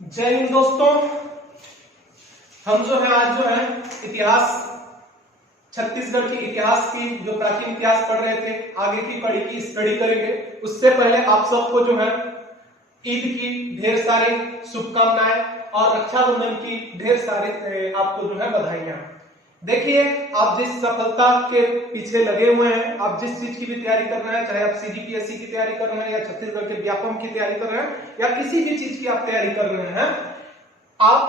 जय हिंद दोस्तों। हम आज इतिहास, छत्तीसगढ़ के इतिहास की जो प्राचीन इतिहास पढ़ रहे थे, आगे की कड़ी की स्टडी करेंगे। उससे पहले आप सबको ईद की ढेर सारी शुभकामनाएं और रक्षाबंधन की ढेर सारे आपको बधाइयां। देखिए, आप जिस सफलता के पीछे लगे हुए हैं, आप जिस चीज की भी तैयारी कर रहे हैं, चाहे आप सीजीपीएससी की तैयारी कर रहे हैं या छत्तीसगढ़ के व्यापम की तैयारी कर रहे हैं या किसी भी चीज की आप तैयारी कर रहे हैं, आप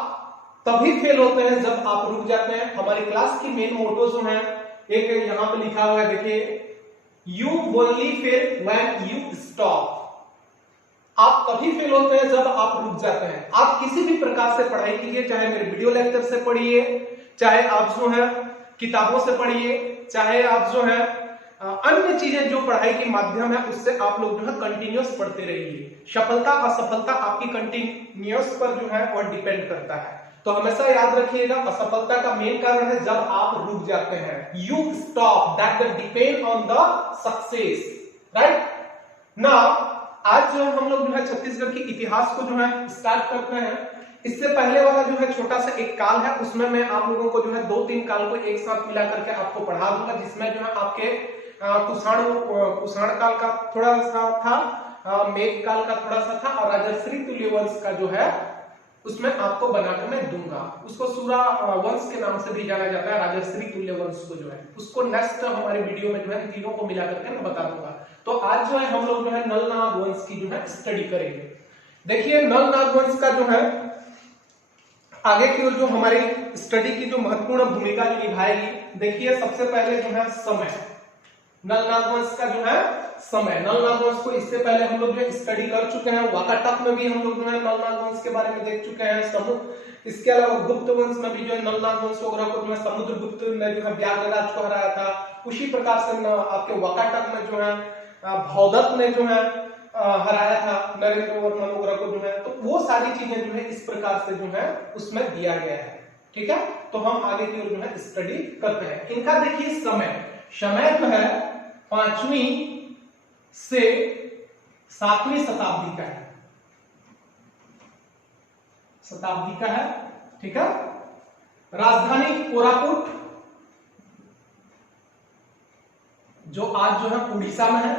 तभी फेल होते हैं जब आप रुक जाते हैं। हमारी क्लास की मेन मोटो एक यहां पे लिखा हुआ है, देखिए, you only fail when you stop. आप तभी फेल होते हैं जब आप रुक जाते हैं। आप किसी भी प्रकार से पढ़ाई कीजिए, चाहे मेरे वीडियो लेक्चर से पढ़िए, चाहे आप किताबों से पढ़िए, चाहे आप अन्य चीजें जो पढ़ाई के माध्यम है उससे आप लोग कंटिन्यूअस पढ़ते रहिए। सफलता असफलता आपकी कंटिन्यूअस पर वह डिपेंड करता है। तो हमेशा याद रखिएगा, असफलता का मेन कारण है जब आप रुक जाते हैं। You stop, that depend on the success, right. Now आज हम लोग छत्तीसगढ़ के इतिहास को स्टार्ट करते हैं। इससे पहले वाला छोटा सा एक काल है, उसमें मैं आप लोगों को 2-3 काल को एक साथ मिला करके आपको पढ़ा दूंगा, जिसमें आपके कुषाण काल का थोड़ा सा था, मेघ काल का थोड़ा सा था, और राजश्री तुल्य वंश का उसमें आपको बनाकर मैं दूंगा। उसको सूरा वंश के नाम से भी जाना जाता है। राजश्री तुल्य वंश को उसको नेक्स्ट हमारे वीडियो में तीनों को मिला करके मैं बता दूंगा। तो आज हम लोग नल नाग वंश की स्टडी करेंगे। देखिए, नल नाग वंश का आगे की ओर हमारी स्टडी की महत्वपूर्ण भूमिका निभाएगी। देखिए, सबसे पहले समय, नल नाग वंश का समय। नल नाग वंश को इससे पहले हम लोग स्टडी कर चुके हैं। वाकाटक में भी हम लोग नल नाग वंश के बारे में देख चुके हैं। इसके अलावा गुप्त वंश में भी नल नाग वंश वगैरह को समुद्रगुप्त ने व्याघ्रराज को हराया था। उसी प्रकार से आपके वाकाटक में भौदत्त ने हराया था नरेंद्र वर्मन वगैरह को तो वो सारी चीजें इस प्रकार से उसमें दिया गया है। ठीक है, तो हम आगे की ओर स्टडी करते हैं। इनका देखिए समय 5वीं से 7वीं शताब्दी का है, ठीक है। राजधानी कोरापुट, जो आज उड़ीसा में है,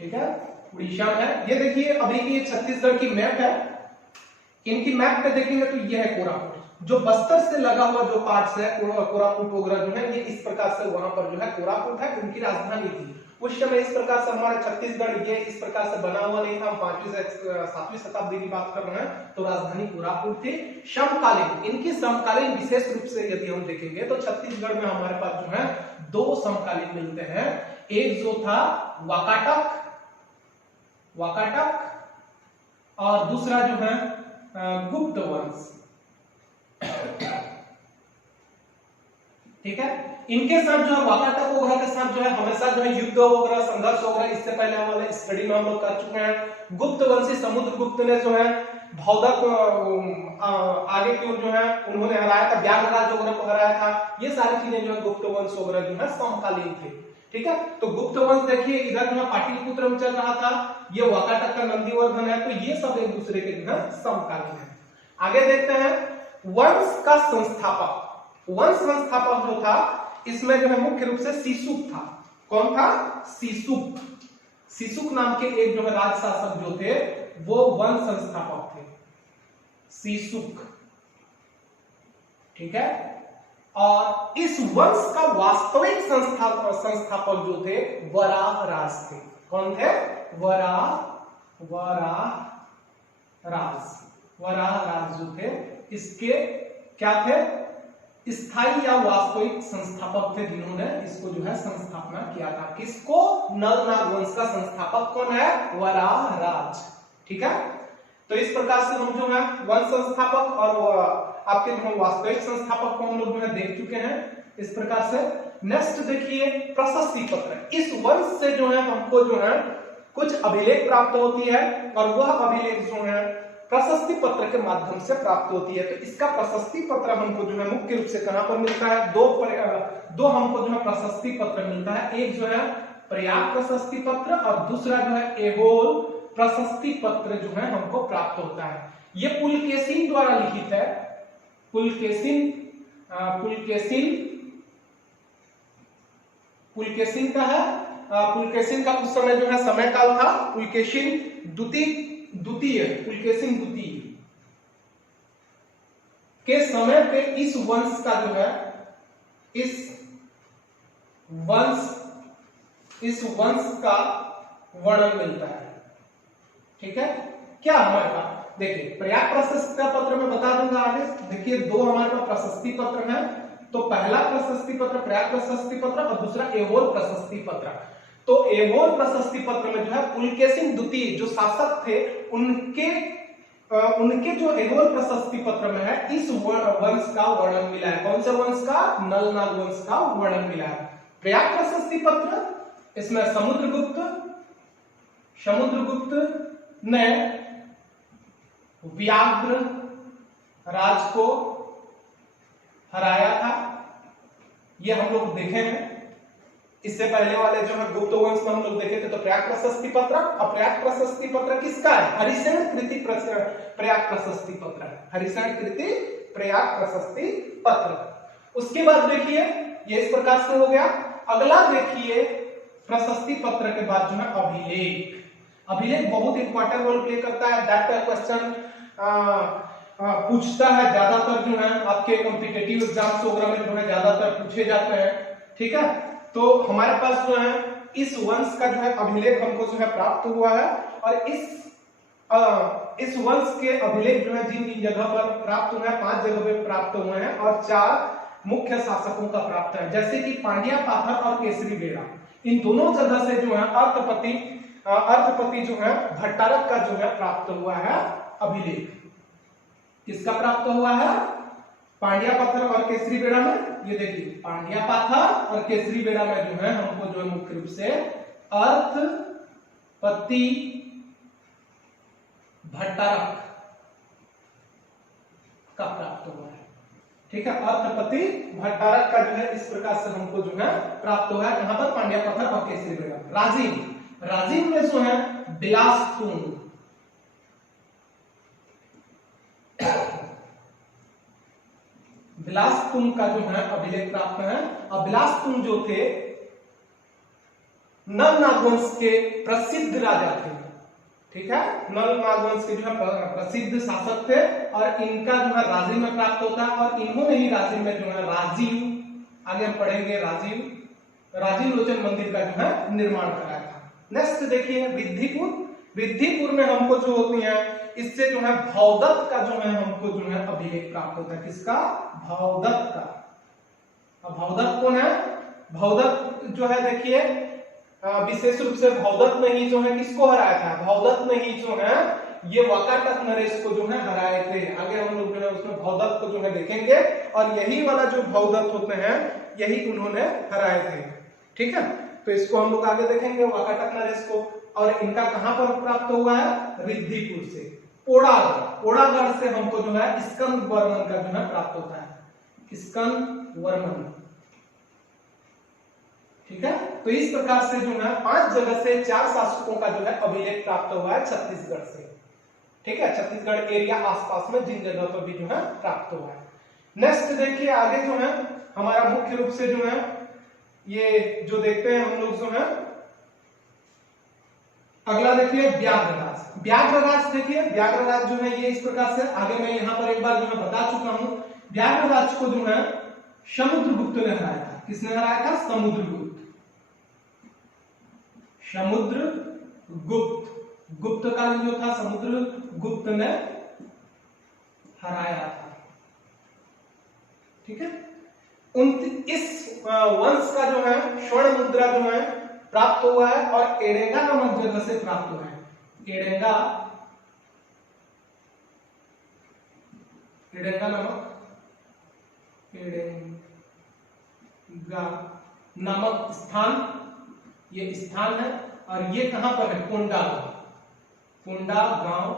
ठीक है, उड़ीसा में है। ये देखिए, अभी की छत्तीसगढ़ की मैप है। इनकी मैप पे देखेंगे तो ये है कोरापुट। जो बस्तर से लगा हुआ जो पार्ट्स है, कोरापुट वगैरह ये इस प्रकार से वहां पर कोरापुट है, उनकी राजधानी थी। उस समय इस प्रकार से हमारा छत्तीसगढ़ ये इस प्रकार से बना हुआ नहीं था। हम 5वीं से 7वीं शताब्दी की बात कर रहे हैं, तो राजधानी कोरापुट थी। समकालीन, इनकी समकालीन विशेष रूप से यदि हम देखेंगे तो छत्तीसगढ़ में हमारे पास 2 समकालीन मिलते हैं। एक जो था वाकाटक, और दूसरा गुप्त वंश, ठीक है। इनके साथ वाकाटक वगैरह के साथ हमेशा युद्ध वगैरह, संघर्ष वगैरह इससे पहले हमारे स्टडी में हम लोग कर चुके हैं। गुप्त वंशी समुद्रगुप्त ने भौदक आगे की ओर उन्होंने हराया था, व्याघ्रराज वगैरह को हराया था। ये सारी चीजें गुप्त वंश वगैरह समकालीन थे, ठीक है। तो गुप्त वंश देखिए, इधर पाटलिपुत्र में चल रहा था, ये वाकाटक का नंदीवर्धन है, तो ये सब एक दूसरे के समकालीन है। आगे देखते हैं वंश का संस्थापक। वंश संस्थापक जो था, इसमें मुख्य रूप से सीसुक था। कौन था? सीसुक। सीसुक नाम के एक राज शासक जो थे, वो वंश संस्थापक थे, सीसुक, ठीक है। और इस वंश का वास्तविक संस्थापक जो थे, वराह राज थे। कौन थे? वराह राज जो थे, इसके क्या थे? स्थायी या वास्तविक संस्थापक थे, जिन्होंने इसको संस्थापना किया था। किसको? नल नाग वंश का संस्थापक कौन है? वराह राज, ठीक है। तो इस प्रकार से हम वंश संस्थापक और आपके वास्तविक संस्थापक को हम लोग देख चुके हैं। इस प्रकार से नेक्स्ट देखिए, प्रशस्ति पत्र। इस वंश से हमको कुछ अभिलेख प्राप्त होती है, और वह अभिलेख प्रशस्ति पत्र के माध्यम से प्राप्त होती है। तो इसका प्रशस्ति पत्र हमको मुख्य रूप से कहां पर मिलता है? दो हमको प्रशस्ति पत्र मिलता है। एक प्रयाग प्रशस्ति पत्र, और दूसरा एहोल प्रशस्ति पत्र हमको प्राप्त होता है। ये पुलकेशिन द्वारा लिखित है। पुलकेशिन का है। पुलकेशिन का उस समय जो है समय काल था पुलकेशिन द्वितीय पुलकेशिन द्वितीय के समय पे इस वंश का जो है इस वंश का वर्णन मिलता है। ठीक है, क्या हमारे पास देखिए प्रयाग प्रशस्ति पत्र में बता दूंगा आगे। देखिए दो हमारे पास प्रशस्ति पत्र है, तो पहला प्रशस्ति पत्र प्रयाग प्रशस्ति पत्र और दूसरा एवोल प्रशस्ति पत्र। तो एवोल प्रशस्ति पत्र में जो है पुलकेशिन द्वितीय जो शासक थे उनके जो एवोल प्रशस्ति पत्र में है इस वंश का वर्णन मिला है। कौन से वंश का? नल नाग वंश का वर्णन मिला है। प्रयाग प्रशस्ति पत्र इसमें समुद्रगुप्त ने व्याघ्र राज को हराया था, ये हम लोग देखे हैं। इससे पहले वाले जो है गुप्त वंश में हम लोग देखे थे तो प्रयाग प्रशस्ति पत्र। अब प्रयाग प्रशस्ति पत्र किसका है? हरिसेन कृति प्रयाग प्रशस्ति पत्र है। हरिसेन कृति प्रयाग प्रशस्ति पत्र। उसके बाद देखिए ये इस प्रकार से हो गया। अगला देखिए प्रशस्ति पत्र के बाद जो है अभिलेख। अभिलेख बहुत इंपॉर्टेंट रोल प्ले करता है। दैट क्वेश्चन पूछता है ज्यादातर जो है आपके कॉम्पिटिटिव एग्जाम्स वगैरह में जो है ज्यादातर पूछे जाते हैं। ठीक है, तो हमारे पास जो है इस वंश का जो है अभिलेख हमको जो है प्राप्त हुआ है और इस वंश के अभिलेख जो है जिन जगह पर प्राप्त हुए हैं 5 जगह पे प्राप्त हुए हैं और 4 मुख्य शासकों का प्राप्त है, जैसे कि पांड्या पाथर और केसरी बेड़ा। इन दोनों जगह से जो है अर्थपति जो है भट्टारक का जो है प्राप्त हुआ है अभिलेख। किसका प्राप्त हुआ है? पांड्या पाथर और केसरी बेड़ा में। ये देखिए पांड्या पाथर और केसरी बेड़ा में जो है हमको जो है मुख्य रूप से अर्थपति भट्टारक का प्राप्त हुआ है। ठीक है, अर्थपति भट्टारक का जो है इस प्रकार से हमको जो है प्राप्त हुआ है। यहाँ पर पांड्या पाथर और केसरी बेड़ा। राजिम में जो है बिलासतुंग का जो है अभिलेख प्राप्त है। और बिलासतुंग जो थे नल नागवंश के प्रसिद्ध राजा थे। ठीक है, नल नागवंश के जो है प्रसिद्ध शासक थे और इनका जो है राजिम में प्राप्त होता है और इन्होंने ही राजिम में जो है आगे हम पढ़ेंगे राजीव लोचन मंदिर का जो है निर्माण कराया था। नेक्स्ट देखिए रिद्धिपुर में हमको जो होती है इससे जो है भवदत्त का जो है हमको जो है अभिलेख प्राप्त होता है। किसका? भवदत्त का। अब भवदत्त कौन है? भवदत्त जो है देखिए विशेष रूप से भवदत्त ने ही जो है किसको हराया था? भवदत्त ने ही जो है ये वाकाटक नरेश को जो है हराए थे। आगे हम लोग जो है उसमें भवदत्त को जो है देखेंगे और यही वाला जो भवदत्त होते हैं यही उन्होंने हराए थे। ठीक है, तो इसको हम लोग आगे देखेंगे वाकाटक नरेश को। और इनका कहां पर प्राप्त हुआ है? रिद्धिपुर से। पोड़ागढ़ से हमको जो है स्कंद वर्मन का जो है प्राप्त होता है। स्कंद वर्मन। ठीक है, तो इस प्रकार से जो है 5 जगह से 4 शासकों का जो है अभिलेख प्राप्त हुआ है छत्तीसगढ़ से। ठीक है, छत्तीसगढ़ एरिया आसपास में जिन जगह पर भी जो है प्राप्त हुआ है। नेक्स्ट देखिए आगे जो है हमारा मुख्य रूप से जो है ये जो देखते हैं हम लोग जो है अगला देखिए व्याघ्रराज। देखिए व्याघ्रराज जो है ये इस प्रकार से आगे मैं यहां पर एक बार जो है बता चुका हूं। व्याघ्रराज को जो है समुद्रगुप्त ने हराया था। किसने हराया था? समुद्रगुप्त। गुप्त काल जो था समुद्रगुप्त ने हराया था। ठीक है, इस वंश का जो है स्वर्ण मुद्रा जो है प्राप्त हुआ है और एरेंगा नामक जगह से प्राप्त हुआ है। एरेंगा नामक स्थान, ये स्थान है और ये कहां पर है? कोंडा गांव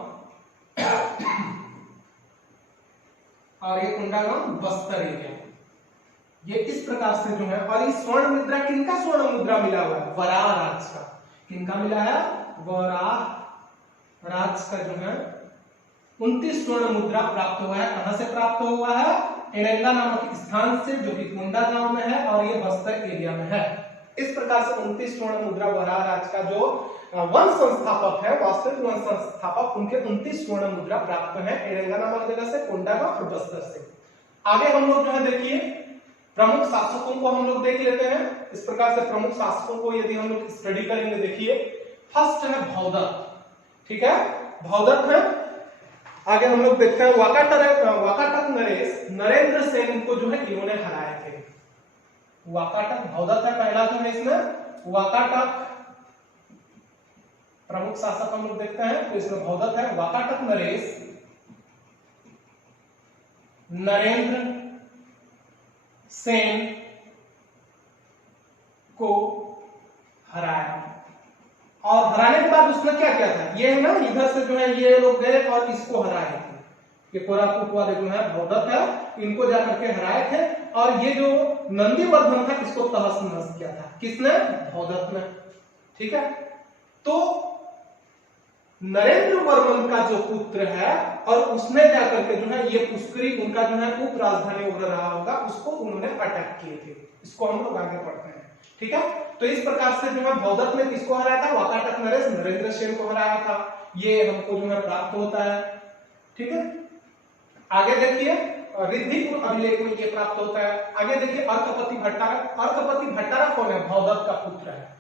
और ये कोंडा गांव बस्तर एरिया। ये इस प्रकार से जो है और इस स्वर्ण मुद्रा किनका स्वर्ण मुद्रा मिला हुआ है? वराह राज का। किनका मिला है? वराह राज का जो है 29 स्वर्ण मुद्रा प्राप्त हुआ है। कहां से प्राप्त हुआ है? एरेंगा नामक स्थान से, जो कि गोंडा गांव में है और ये बस्तर एरिया में है। इस प्रकार से 29 स्वर्ण मुद्रा वराह राज्य का जो वन संस्थापक है, वास्तविक वन संस्थापक, उनके 29 स्वर्ण मुद्रा प्राप्त है एरेंगा नामक जगह से, गोंडा गांव और बस्तर से। आगे हम लोग जो है देखिए प्रमुख शासकों को हम लोग देख लेते हैं। इस प्रकार से प्रमुख शासकों को यदि हम लोग स्टडी करेंगे, देखिए फर्स्ट है भौदत्त, ठीक है, भौदत्त है। आगे हम लोग देखते हैं वाकाटक नरेश, नरेंद्र सेन को जो है इन्होंने हराए थे। वाकाटक भौदत्त है पहला जो है इसमें, वाकाटक प्रमुख शासक हम लोग देखते हैं तो इसमें भौदत्त है। वाकाटक नरेश नरेंद्र सेन को हराया, और हराने के बाद उसने क्या किया था, ये है ना, इधर से जो है ये लोग गए और इसको हराए थे। ये कोरापुट वाले जो है भौदत्त है, इनको जाकर के हराए थे, और ये जो नंदीवर्धन था इसको तहस नहस किया था। किसने? भौदत्त ने, ठीक है। तो नरेंद्र वर्मन का जो पुत्र है, और उसने जाकर के जो है ये पुष्करी, उनका जो है उप राजधानी वगैरह रहा होगा, उसको उन्होंने अटैक किए थे। इसको हम लोग आगे पढ़ते हैं, ठीक है। तो इस प्रकार से जो है भौदत्त ने किसको हराया था? वाकाटक नरेश नरेंद्र सेन को हराया था। ये हमको जो है प्राप्त होता है, ठीक है। आगे देखिए रिद्धिपुर अभिलेख में ये प्राप्त होता है। आगे देखिए अर्कपति भट्टारक। अर्कपति भट्टारक कौन है? भौदत्त का पुत्र है।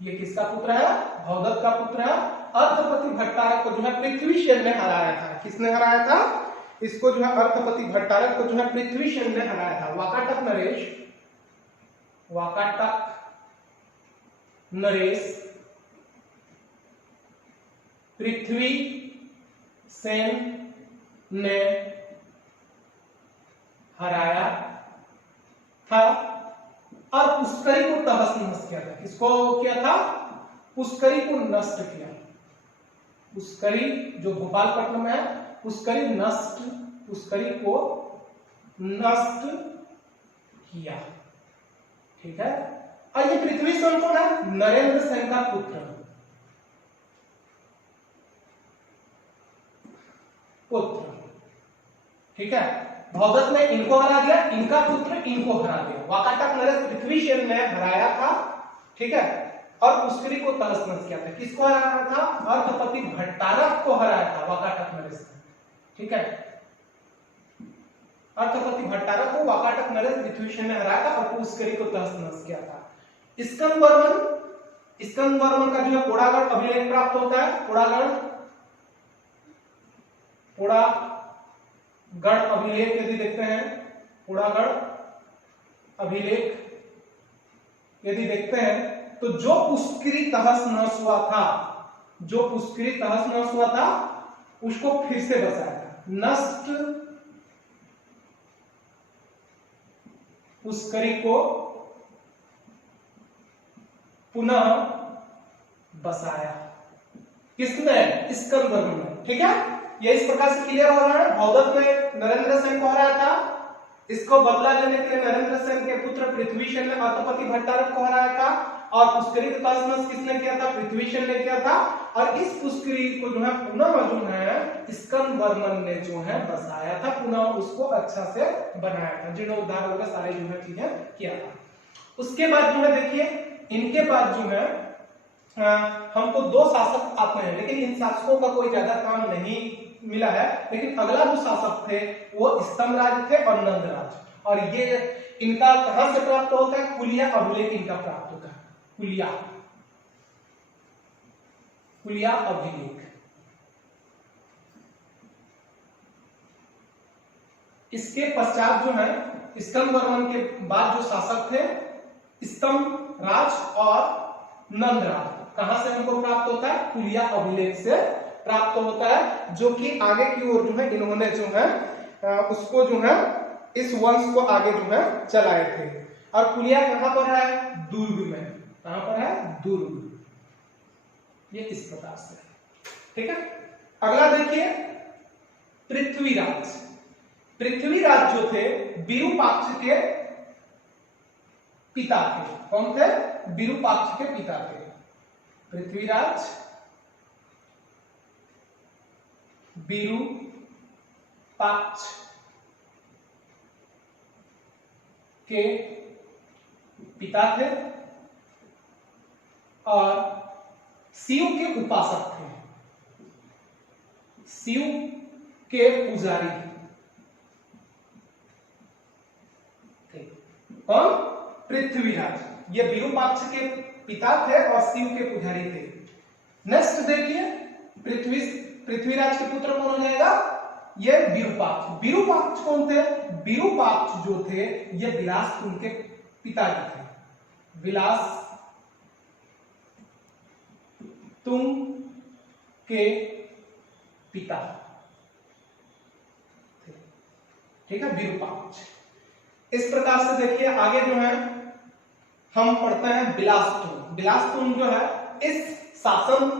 ये किसका पुत्र है? भौदत्त का पुत्र है। अर्कपति भट्टारक को जो है पृथ्वीसेन ने हराया था। किसने हराया था? इसको जो है अर्कपति भट्टारक को जो है पृथ्वीसेन ने हराया था। वाकाटक नरेश पृथ्वी सेन ने हराया था, और पुष्करी को तहस नहस किया था। किसको किया था? पुष्करी को नष्ट किया। पुष्करी जो भोपालपट्टनम है, पुष्करी को नष्ट किया, ठीक है। और ये पृथ्वीसेन कौन है? नरेंद्र सेन का पुत्र, ठीक है। भौदत्त ने इनको हरा दिया, इनका पुत्र इनको हरा दिया। वाकाटक नरेश पृथ्वीसेन ने हराया था, ठीक है, और पुष्करी को तहस नहस किया था। किसको हराया था? अर्कपति भट्टारक को हराया था वाकाटक नरेश ने, ठीक है। अर्कपति भट्टारक को वाकाटक नरेश पृथ्वीसेन ने हराया था और पुष्करी को तहस नहस किया था। स्कंद वर्मन का जो है पोड़ागढ़ अभिलेख प्राप्त होता है। पोड़ागढ़ अभिलेख यदि देखते हैं, पोड़ागढ़ अभिलेख यदि देखते हैं तो जो पुष्करी तहस नहस हुआ था, उसको फिर से बसाया था। नष्ट पुष्करी को पुनः बसाया। किसने? स्कंद वर्मन ने, ठीक है। ये इस प्रकार से क्लियर हो रहा है। भौदत्त ने नरेंद्र सेन को हराया था, इसको बदला लेने के लिए नरेंद्र सेन के पुत्र पृथ्वीसेन ने अर्कपति भट्टारक को हराया था, और पुष्करी का तहस नहस किसने किया था? पृथ्वीसेन ने किया था। और इस पुष्करी को जो है पुनः जो है स्कंद वर्मन ने जो है बसाया था, पुनः उसको अच्छा से बनाया था, जीर्णोद्धार वगैरह सारी जो है चीजें किया था। उसके बाद जो है देखिए, इनके बाद जो है हमको दो शासक आते हैं, लेकिन इन शासकों का कोई ज्यादा काम नहीं मिला है। लेकिन अगला जो शासक थे वो स्तंभराज थे और नंदराज, और ये इनका कहां से प्राप्त होता है? कुलिया अभिलेख इनका प्राप्त होता है। कुलिया अभिलेख। इसके पश्चात जो है स्तंभ वर्मन के बाद जो शासक थे स्तंभराज और नंदराज, कहां से हमको प्राप्त होता है? कुलिया अभिलेख से प्राप्त होता है, जो कि आगे की ओर जो है इन्होंने जो है उसको जो है इस वंश को आगे जो है चलाए थे। और कुलिया कहां पर है? दुर्ग में। कहां पर है? दुर्ग। ये इस प्रकार से, ठीक है। अगला देखिए पृथ्वीराज जो थे विरूपाक्ष के पिता थे। कौन थे? विरूपाक्ष के पिता थे। पृथ्वीराज विरूपाक्ष पाक्ष के पिता थे और शिव के उपासक थे, शिव के पुजारी थे। कौन? पृथ्वीराज। ये विरूपाक्ष के पिता थे और शिव के पुजारी थे। नेक्स्ट देखिए, पृथ्वीराज के पुत्र कौन हो जाएगा? ये विरूपाक्ष। विरूपाक्ष कौन थे? विरूपाक्ष जो थे ये विलासतुंग के पिताजी थे। विलासतुंग के पिता, ठीक है, विरूपाक्ष। इस प्रकार से देखिए आगे जो है हम पढ़ते हैं विलासतुंग। विलासतुंग जो है इस शासन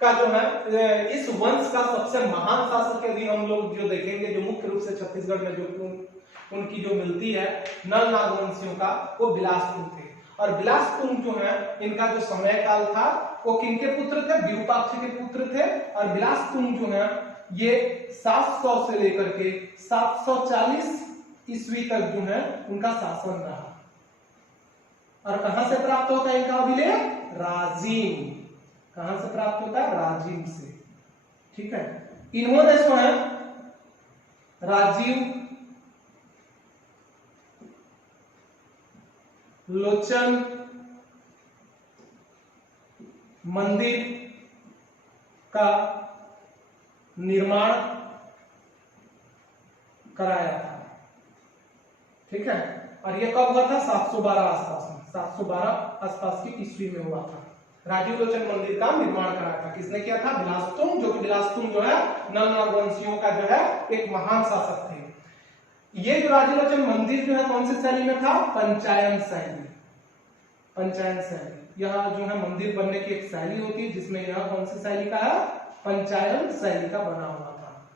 का जो है, इस वंश का सबसे महान शासक यदि हम लोग जो देखेंगे, जो मुख्य रूप से छत्तीसगढ़ में जो उनकी जो मिलती है नल नागवंशियों का, वो विलासतुंग थे। और विलासतुंग जो है इनका जो समय काल था वो किनके पुत्र थे? विरूपाक्ष के पुत्र थे। और विलासतुंग जो है ये 700 से लेकर के 740 ईस्वी तक जो है उनका शासन रहा। और कहां से प्राप्त होता है इनका अभिलेख? राजिम। कहां से प्राप्त होता है? राजिम से, ठीक है। इन्होंने जो है राजीव लोचन मंदिर का निर्माण कराया था, ठीक है। और ये कब हुआ था? 712 आसपास में, 712 आसपास की ईस्वी में हुआ था। राजीव लोचन मंदिर का निर्माण कराया था। किसने किया था? विलासतुंग, जो कि विलासतुंग जो है नल नागवंशियों का जो है एक महान शासक थे। ये जो राजीव लोचन मंदिर जो है कौन सी शैली में था? पंचायन शैली। पंचायन शैली, यह जो है मंदिर बनने की एक शैली होती है, जिसमें यह कौन सी शैली का है? पंचायन शैली का बना हुआ था,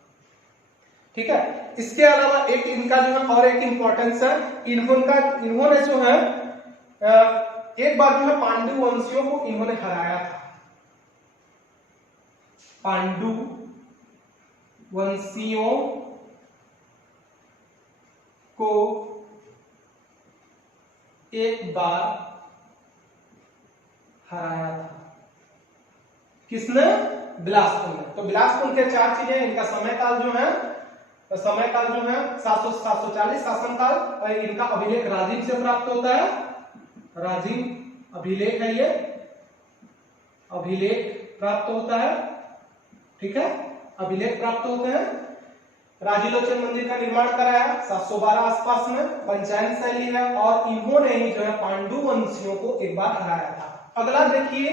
ठीक है। इसके अलावा एक इनका जो है और एक इंपॉर्टेंस है, इन्होंने जो है एक बार जो है पांडु वंशियों को इन्होंने हराया था। पांडु वंशियों को एक बार हराया था। किसने? विलासतुंग ने। तो विलासतुंग के 4 चीजें, इनका समय काल जो है 740 शासनकाल, और इनका अभिलेख राजिम से प्राप्त होता है। राजिम अभिलेख है, ये अभिलेख प्राप्त होता है, ठीक है, अभिलेख प्राप्त होते हैं। राजीलोचन मंदिर का निर्माण कराया 712 आसपास में, पंचायन शैली है, और इन्होंने ही जो है पांडु वंशियों को एक बार हराया था। अगला देखिए,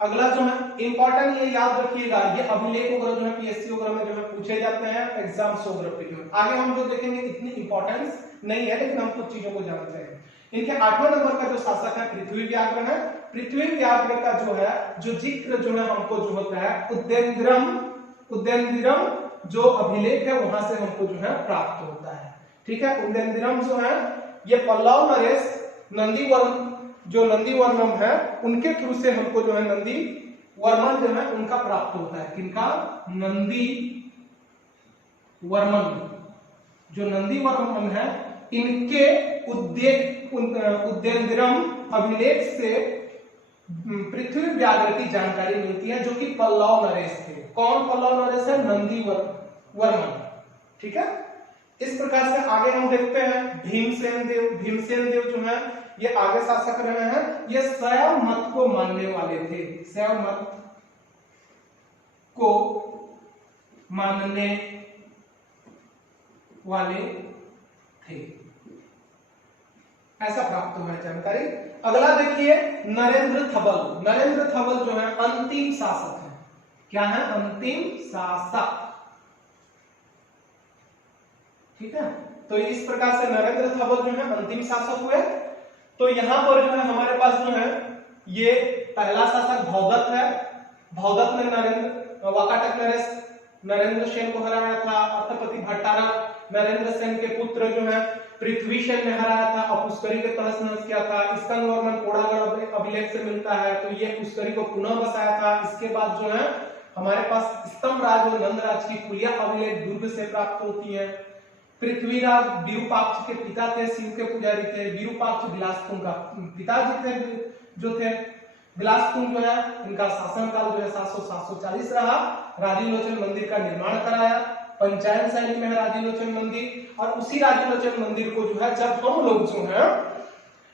अगला जो है इंपॉर्टेंट, ये याद रखिएगा, ये अभिलेख वगैरह जो है पीएससी वगैरह में जो है पूछे जाते हैं एग्जाम सोग्राफी में। आगे हम जो देखेंगे इतनी इंपॉर्टेंस नहीं है, लेकिन हम कुछ चीजों को जानते हैं। इनके 8वें नंबर का जो शासक है पृथ्वी व्याघ्र है। पृथ्वी व्याघ्र का जो है जो जिक्र जो है हमको जो होता है उद्यंदिरम जो अभिलेख है वहां से हमको जो है प्राप्त होता है, ठीक है। उद्यंदिरम जो है ये पल्लव नरेश नंदीवर्मन है, उनके थ्रू से हमको जो है नंदीवर्मन जो है उनका प्राप्त होता है। किनका? नंदीवर्मन। जो नंदीवर्मन है इनके उद्यंदिरम अभिलेख से पृथ्वी व्याघ्र की जानकारी मिलती है, जो कि पल्लव नरेश थे। कौन पल्लव नरेश है? नंदीवर्मन, ठीक है। इस प्रकार से आगे हम देखते हैं भीमसेन देव जो है ये आगे शासक रहे हैं। ये शैव मत को मानने वाले थे, शैव मत को मानने वाले थे, ऐसा प्राप्त हुआ है जानकारी। अगला देखिए नरेंद्र थबल जो है अंतिम शासक है। क्या है? अंतिम शासक, ठीक है। तो इस प्रकार से नरेंद्र थबल जो है अंतिम शासक हुए। तो यहां पर जो है हमारे पास जो है ये पहला शासक भौदत्त है। भौदत्त ने वाकाटक नरेंद्र सेन को हराया था। अर्थपति भट्टारक नरेंद्र सेन के पुत्र जो है पृथ्वी सेन ने हराया था और पुष्करी के तहस नहस किया था। स्कंदवर्मन कोड़ागढ़ अभिलेख से मिलता है, तो ये पुष्करी को पुनः बसाया था। इसके बाद जो है हमारे पास स्तंभ राज और नंद राज की कुलिया अभिलेख दुर्ग से प्राप्त होती है। पृथ्वीराज विरूपाक्ष के पिता थे, शिव के पुजारी थे। विरूपाक्ष बिलासपुर का पिताजी थे, जो थे बिलासपुर जो है इनका शासनकाल जो है 700-740 रहा। राजीलोचन मंदिर का निर्माण कराया। पंचायत शैली में है राजीलोचन मंदिर, और उसी राजीलोचन मंदिर को जो है जब हम लोग जो है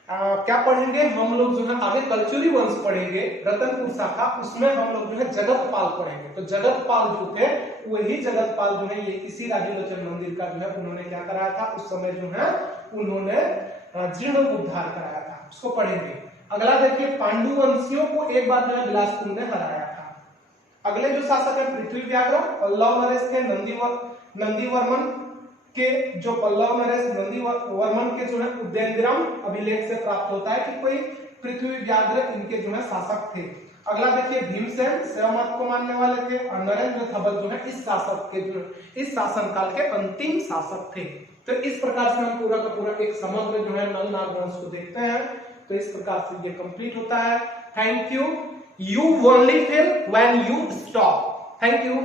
क्या पढ़ेंगे, हम लोग जो है आगे कलचुरी वंश पढ़ेंगे, रतनपुर शाखा, उसमें हम लोग जो है जगतपाल पढ़ेंगे। तो जगतपाल जो थे वही जगतपाल जो है ये इसी राजीलोचन मंदिर का जो है उन्होंने क्या कराया था, उस समय जो है उन्होंने जीर्णोद्धार कराया था, उसको पढ़ेंगे। अगला देखिए, पांडु वंशियों को एक बार जो है बिलासपुर ने हराया था। अगले जो शासक है पृथ्वी व्याघ्र, पल्लव नरेश थे। नंदीवर्मन के जो पल्लव नरेश नंदीवर्मन के जो है उदयद्रम अभिलेख से प्राप्त होता है कि कोई पृथ्वी व्याघ्र इनके जो है शासक थे। अगला देखिए, भीमसेन शैव मत को मानने वाले थे, और नरेंद्र थबल जो है इस शासक के जो इस शासनकाल के अंतिम शासक थे। तो इस प्रकार से हम पूरा का पूरा एक समग्र जो है नल नाग वंश को देखते हैं। तो इस प्रकार से ये कंप्लीट होता है। Thank you. You only fail when you stop. Thank you.